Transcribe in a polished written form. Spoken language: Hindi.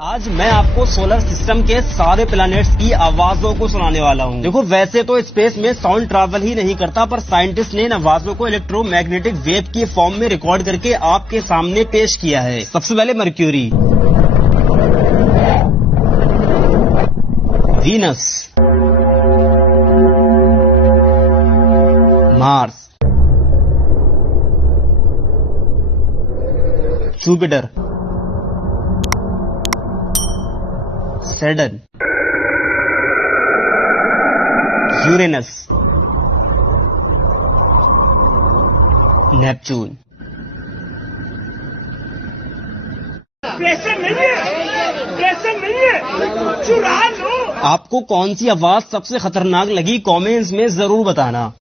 आज मैं आपको सोलर सिस्टम के सारे प्लैनेट्स की आवाजों को सुनाने वाला हूँ। देखो वैसे तो स्पेस में साउंड ट्रैवल ही नहीं करता, पर साइंटिस्ट ने इन आवाजों को इलेक्ट्रोमैग्नेटिक वेव के फॉर्म में रिकॉर्ड करके आपके सामने पेश किया है। सबसे पहले mercury, Venus, Mars, Jupiter, Saturn, Uranus, Neptune. Pressure नहीं है, चुरा लो। आपको कौन सी आवाज सबसे खतरनाक लगी, कमेंट्स में जरूर बताना।